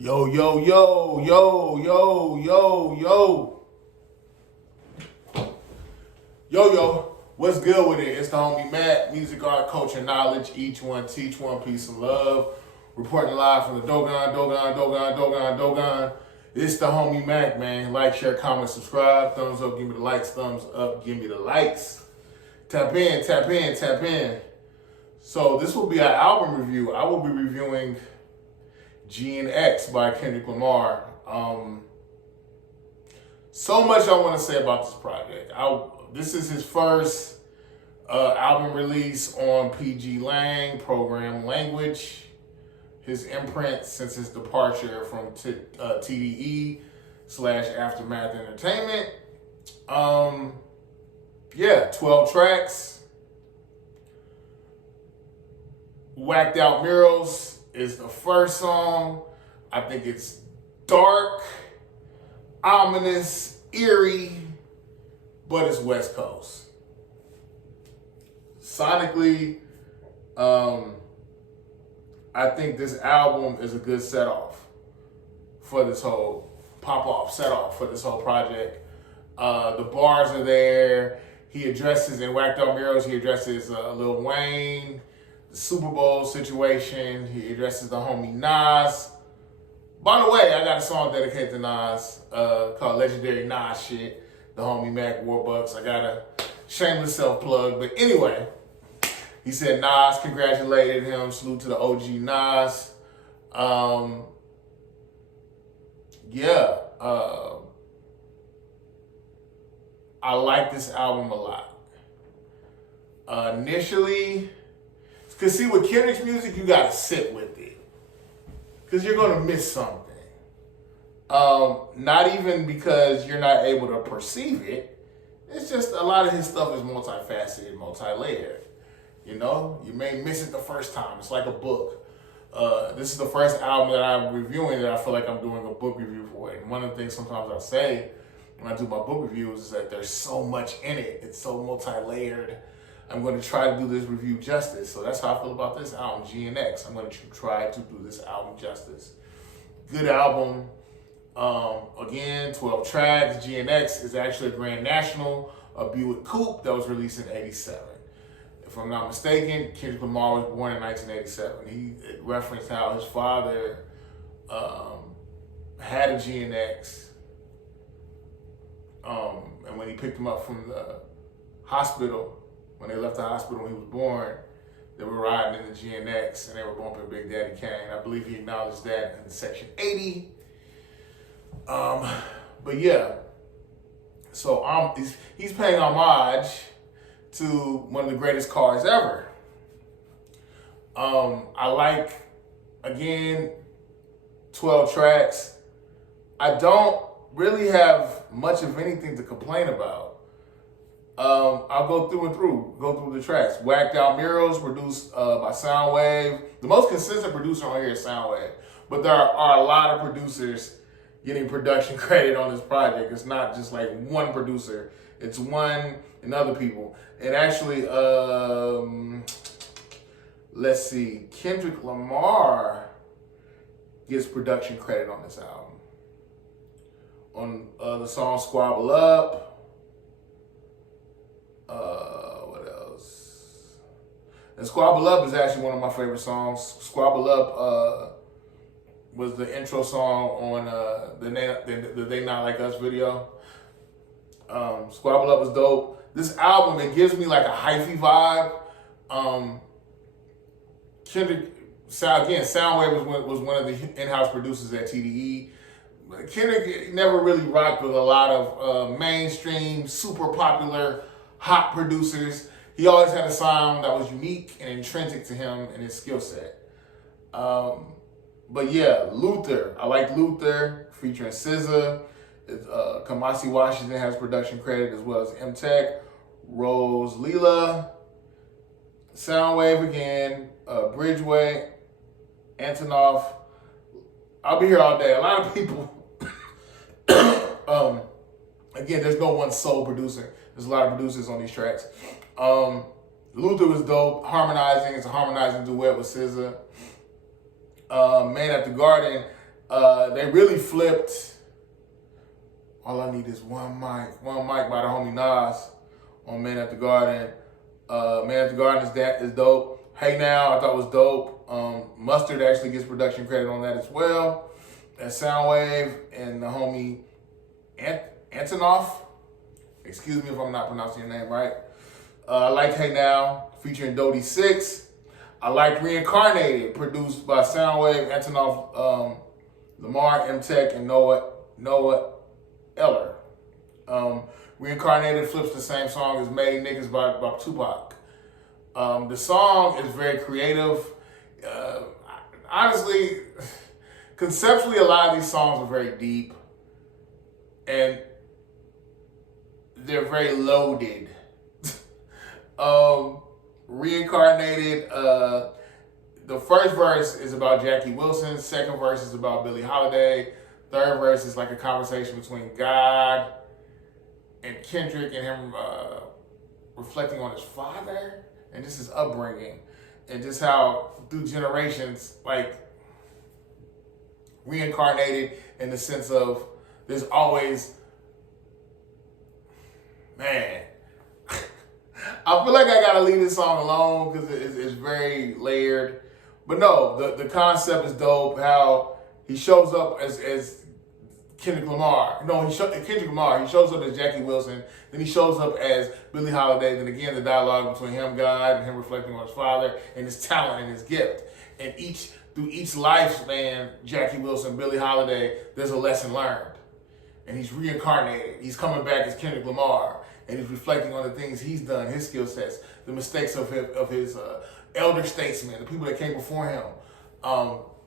Yo, yo, yo, yo, yo, yo, yo. Yo, yo. What's good with it? It's the homie Matt, music, art, culture, knowledge. Each one, teach one, peace and love. Reporting live from the Dogon. It's the homie Mac, man. Like, share, comment, subscribe. Thumbs up, give me the likes. Thumbs up, give me the likes. Tap in, tap in, tap in. So this will be an album review. I will be reviewing G and X by Kendrick Lamar. So much I want to say about this project. This is his first album release on PG Lang program language. His imprint since his departure from TDE / Aftermath Entertainment. 12 tracks. Whacked Out Murals is the first song. I think it's dark, ominous, eerie, but it's West Coast. Sonically, I think this album is a good set-off for this whole pop-off, set-off for this whole project. The bars are there. He addresses, in Whacked Out Murals, he addresses Lil Wayne, the Super Bowl situation. He addresses the homie Nas. By the way, I got a song dedicated to Nas called Legendary Nas Shit, the homie Mac Warbucks. I got a shameless self-plug. But anyway, he said Nas congratulated him. Salute to the OG Nas. I like this album a lot. Initially, because see, with Kendrick's music, you got to sit with it. Because you're going to miss something. Not even because you're not able to perceive it. It's just a lot of his stuff is multifaceted, multi-layered. You know, you may miss it the first time. It's like a book. This is the first album that I'm reviewing that I feel like I'm doing a book review for it. And one of the things sometimes I say when I do my book reviews is that there's so much in it. It's so multi-layered. I'm going to try to do this review justice. So that's how I feel about this album, G and X. I'm going to try to do this album justice. Good album. Again, 12 tracks. G and X is actually a Grand National, a Buick Coupe that was released in 87. If I'm not mistaken, Kendrick Lamar was born in 1987. He referenced how his father had a G and X. And when he picked him up from the hospital, when they left the hospital when he was born, they were riding in the G and X and they were bumping Big Daddy Kane. I believe he acknowledged that in section 80. But yeah, so he's paying homage to one of the greatest cars ever. I like, again, 12 tracks. I don't really have much of anything to complain about. I'll go through the tracks. Whacked Out Murals, produced by Soundwave. The most consistent producer on here is Soundwave, but there are a lot of producers getting production credit on this project. It's not just like one producer. It's one and other people. And actually, let's see, Kendrick Lamar gets production credit on this album. On the song Squabble Up. What else? And Squabble Up is actually one of my favorite songs. Squabble Up was the intro song on the They Not Like Us video. Squabble Up was dope. This album, it gives me like a hyphy vibe. Kendrick, Soundwave was one of the in-house producers at TDE. Kendrick never really rocked with a lot of mainstream, super popular, hot producers. He always had a sound that was unique and intrinsic to him and his skill set. But yeah, Luther. I like Luther featuring SZA. Kamasi Washington has production credit as well as M-Tech. Rose Leela. Soundwave again. Bridgeway. Antonoff. I'll be here all day. A lot of people. Again, there's no one sole producer. There's a lot of producers on these tracks. Luther was dope. Harmonizing. It's a harmonizing duet with SZA. Man at the Garden. They really flipped. All I need is one mic. One mic by the homie Nas on Man at the Garden. Man at the Garden is dope. Hey Now, I thought was dope. Mustard actually gets production credit on that as well. And Soundwave and the homie Antonoff. Excuse me if I'm not pronouncing your name right. I liked Hey Now, featuring Dodie 6. I liked Reincarnated, produced by Soundwave, Antonoff, Lamar, M-Tech, and Noah Eller. Reincarnated flips the same song as Made Niggas by Tupac. The song is very creative. Honestly, conceptually, a lot of these songs are very deep. And they're very loaded. Reincarnated, the first verse is about Jackie Wilson. Second verse is about Billie Holiday. Third verse is like a conversation between God and Kendrick and him reflecting on his father and just his upbringing and just how through generations, like reincarnated in the sense of there's always, man, I feel like I gotta leave this song alone because it's very layered. But no, the concept is dope. How he shows up as Kendrick Lamar. No, Kendrick Lamar. He shows up as Jackie Wilson. Then he shows up as Billie Holiday. Then again, the dialogue between him, God, and him reflecting on his father and his talent and his gift. And through each lifespan, Jackie Wilson, Billie Holiday, there's a lesson learned. And he's reincarnated. He's coming back as Kendrick Lamar. And he's reflecting on the things he's done, his skill sets, the mistakes of his elder statesmen, the people that came before him.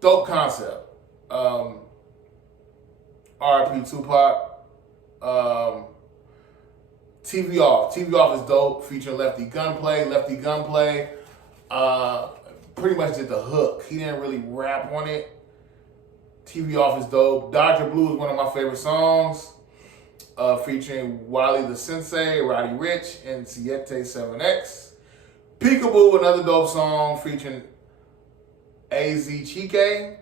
Dope concept. R.I.P. Tupac. TV Off. TV Off is dope, featuring Lefty Gunplay. Lefty Gunplay pretty much did the hook. He didn't really rap on it. TV Off is dope. Dodger Blue is one of my favorite songs. Featuring Wally the Sensei, Roddy Ricch, and Siete 7X. Peekaboo, another dope song featuring AZ Chike.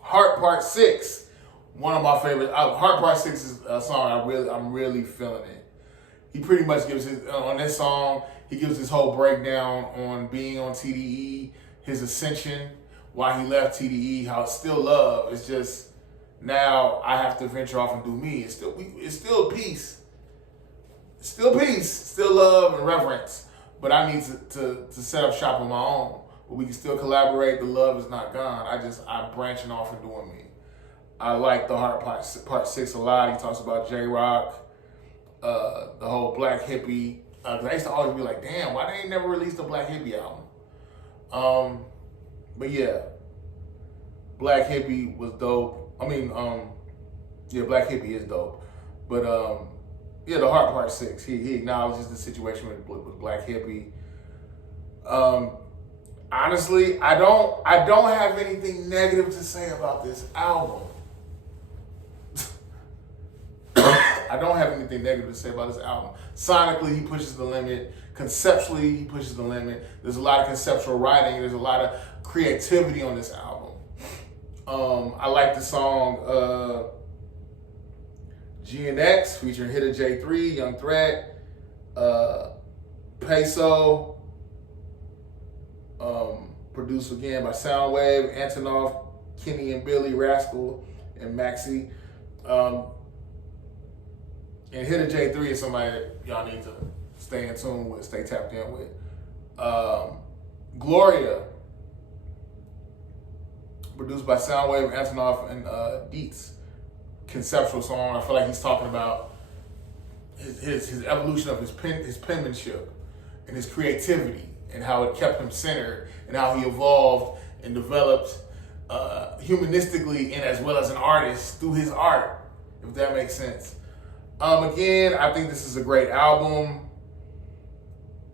Heart Part 6, one of my favorite. Heart Part 6 is a song I'm really feeling it. He pretty much gives on this song, he gives his whole breakdown on being on TDE, his ascension, why he left TDE, how it's still love. It's just now I have to venture off and do me. It's still peace. It's still peace. Still love and reverence. But I need to set up shop on my own. But we can still collaborate. The love is not gone. I'm branching off and doing me. I like the Heart Part 6 a lot. He talks about J-Rock, the whole Black Hippie. I used to always be like, damn, why they ain't never released a Black Hippie album? But yeah, Black Hippie was dope. I mean, Black Hippie is dope. But the Heart Part 6, he acknowledges the situation with Black Hippie. Honestly, I don't have anything negative to say about this album. I don't have anything negative to say about this album. Sonically, he pushes the limit. Conceptually, he pushes the limit. There's a lot of conceptual writing. There's a lot of creativity on this album. I like the song G&X featuring Hitta J3, Young Threat, Peso, produced again by Soundwave, Antonoff, Kenny and Billy, Rascal, and Maxi. And Hitta J3 is somebody that y'all need to stay in tune with, stay tapped in with. Gloria, produced by Soundwave, Antonoff, and Dietz. Conceptual song. I feel like he's talking about his evolution of his penmanship and his creativity and how it kept him centered and how he evolved and developed humanistically and as well as an artist through his art, if that makes sense. Again, I think this is a great album.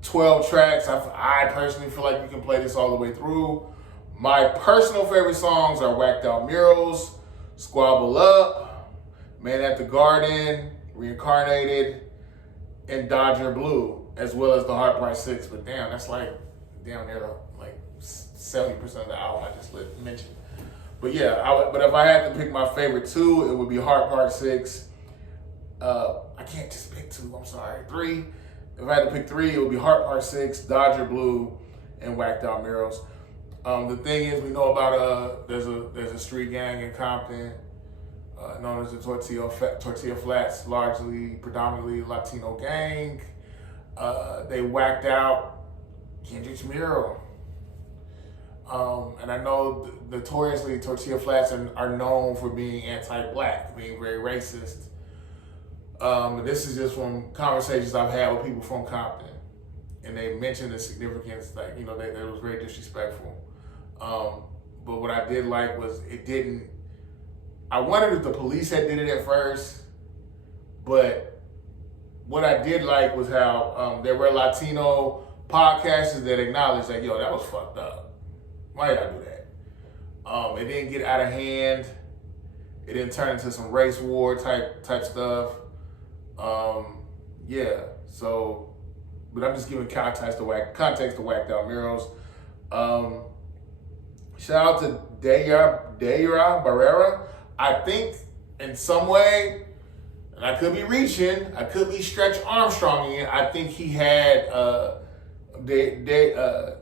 12 tracks. I personally feel like you can play this all the way through. My personal favorite songs are Whacked Out Murals, Squabble Up, Man at the Garden, Reincarnated, and Dodger Blue, as well as the Heart Part 6. But damn, that's like down there like 70% of the album I just mentioned. But yeah, but if I had to pick my favorite two, it would be Heart Part 6. I can't just pick two, I'm sorry. 3. If I had to pick 3, it would be Heart Part 6, Dodger Blue, and Whacked Out Murals. The thing is, we know about there's a street gang in Compton known as the Tortilla Flats, predominantly Latino gang. They whacked out Kendrick's mural. And I know notoriously Tortilla Flats are known for being anti-black, being very racist. This is just from conversations I've had with people from Compton. And they mentioned the significance, like, you know, that it was very disrespectful. But what I did like was I wondered if the police had did it at first, but what I did like was how there were Latino podcasters that acknowledged, like, yo, that was fucked up. Why y'all do that? It didn't get out of hand. It didn't turn into some race war type stuff. Yeah, so, but I'm just giving context to Whacked Out Murals. Shout out to Dayra Barrera. I think in some way, and I could be reaching, I could be Stretch Armstronging it. I think he had Dayra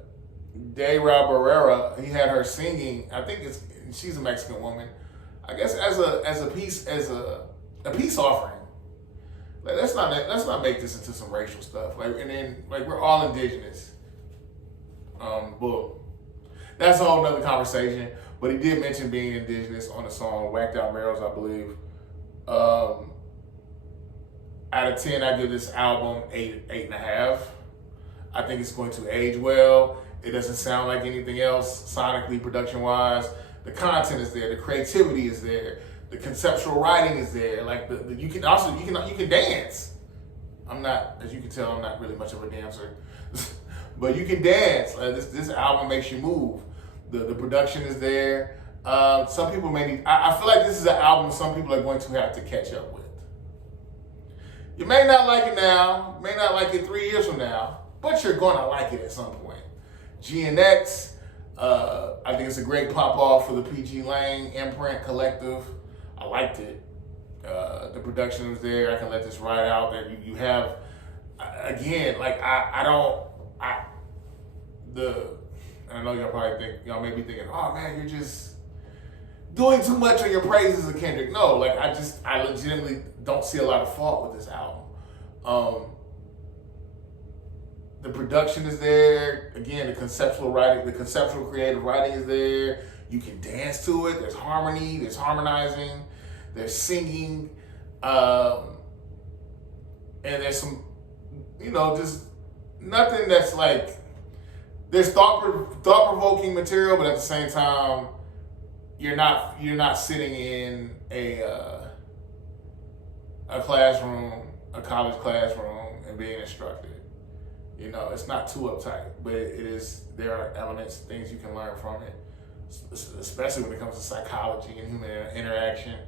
Barrera. He had her singing. I think she's a Mexican woman. I guess as a peace offering. Like, let's not make this into some racial stuff. Like, and then, like, we're all indigenous. But that's a whole nother conversation. But he did mention being indigenous on the song Whacked Out Murals, I believe. Out of 10, I give this album 8.5. I think it's going to age well. It doesn't sound like anything else sonically, production-wise. The content is there. The creativity is there. The conceptual writing is there. Like, you can dance. I'm not, as you can tell, I'm not really much of a dancer. But you can dance. This album makes you move. The production is there. Some people may need, I feel like this is an album some people are going to have to catch up with. You may not like it now, may not like it 3 years from now, but you're going to like it at some point. GNX, I think it's a great pop-off for the PG Lang imprint collective. I liked it. The production was there. I can let this ride out. That you have, again, like I know y'all may be thinking, oh man, you're just doing too much on your praises of Kendrick. No, like I legitimately don't see a lot of fault with this album. The production is there. Again, the conceptual creative writing is there. You can dance to it. There's harmony. There's harmonizing. There's singing. And there's some, just nothing that's like, there's thought-provoking material, but at the same time, you're not sitting in a classroom, a college classroom, and being instructed. It's not too uptight, but there are elements, things you can learn from it, especially when it comes to psychology and human interaction.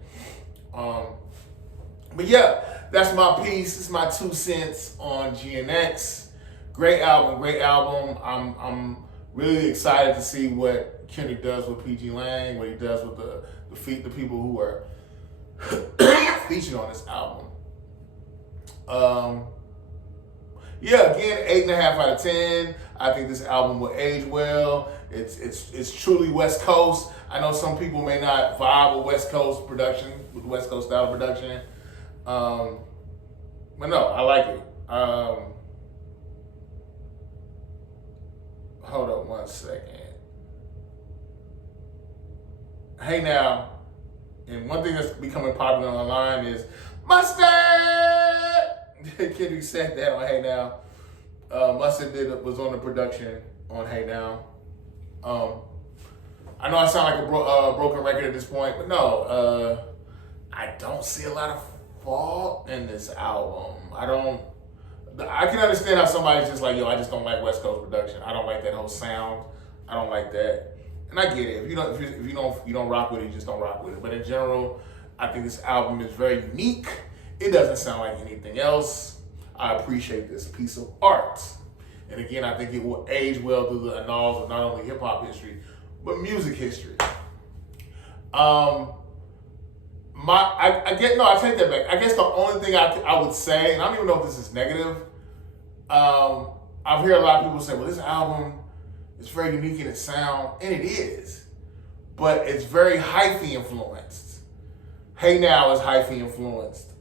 But yeah, that's my piece. It's my 2 cents on GNX. Great album. I'm really excited to see what Kendrick does with PG Lang, what he does with the people who are featured on this album. Yeah, again, 8.5 out of 10. I think this album will age well. It's truly West Coast. I know some people may not vibe with West Coast production, with West Coast style of production. But no, I like it. Hold up 1 second. Hey now, and one thing that's becoming popular online is mustard. Kendrick said that on Hey Now. Mustard was on the production on Hey Now. I know I sound like a broken record at this point, but no, I don't see a lot of fault in this album. I can understand how somebody's just like, yo, I just don't like West Coast production. I don't like that whole sound. I don't like that. And I get it. If you don't rock with it, you just don't rock with it. But in general, I think this album is very unique. It doesn't sound like anything else. I appreciate this piece of art. And again, I think it will age well through the annals of not only hip hop history, but music history. I take that back. I guess the only thing I would say, and I don't even know if this is negative. I've heard a lot of people say, well, this album is very unique in its sound, and it is. But it's very hyphy influenced. Hey Now is hyphy influenced.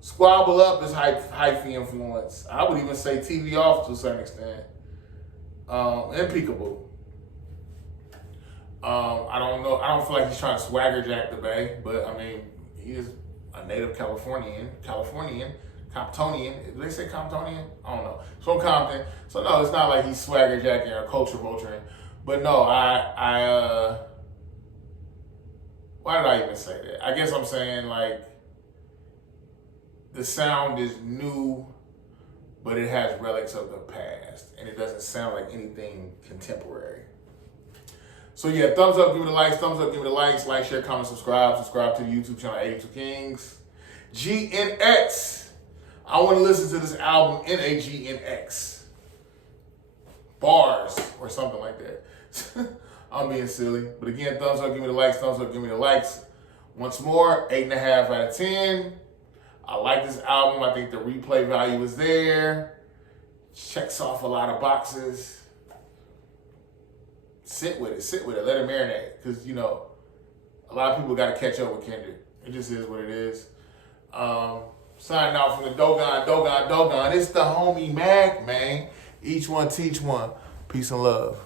Squabble Up is hyphy influenced. I would even say TV Off to a certain extent. And Peekaboo. I don't know. I don't feel like he's trying to swagger jack the Bay, but I mean, he is a native Comptonian. Did they say Comptonian? I don't know. He's from Compton. So no, it's not like he's swagger jacking or culture vulturing. But no, why did I even say that? I guess I'm saying like the sound is new, but it has relics of the past, and it doesn't sound like anything contemporary. So yeah, thumbs up, give me the likes, thumbs up, give me the likes, like, share, comment, subscribe to the YouTube channel 82 Kings. GNX. I want to listen to this album in a GNX. Bars or something like that. I'm being silly. But again, thumbs up, give me the likes, thumbs up, give me the likes. Once more, 8.5 out of 10. I like this album. I think the replay value is there. Checks off a lot of boxes. Sit with it. Let it marinate. Because, you know, a lot of people got to catch up with Kendrick. It just is what it is. Signing out from the Dogon. It's the homie Mac, man. Each one teach one. Peace and love.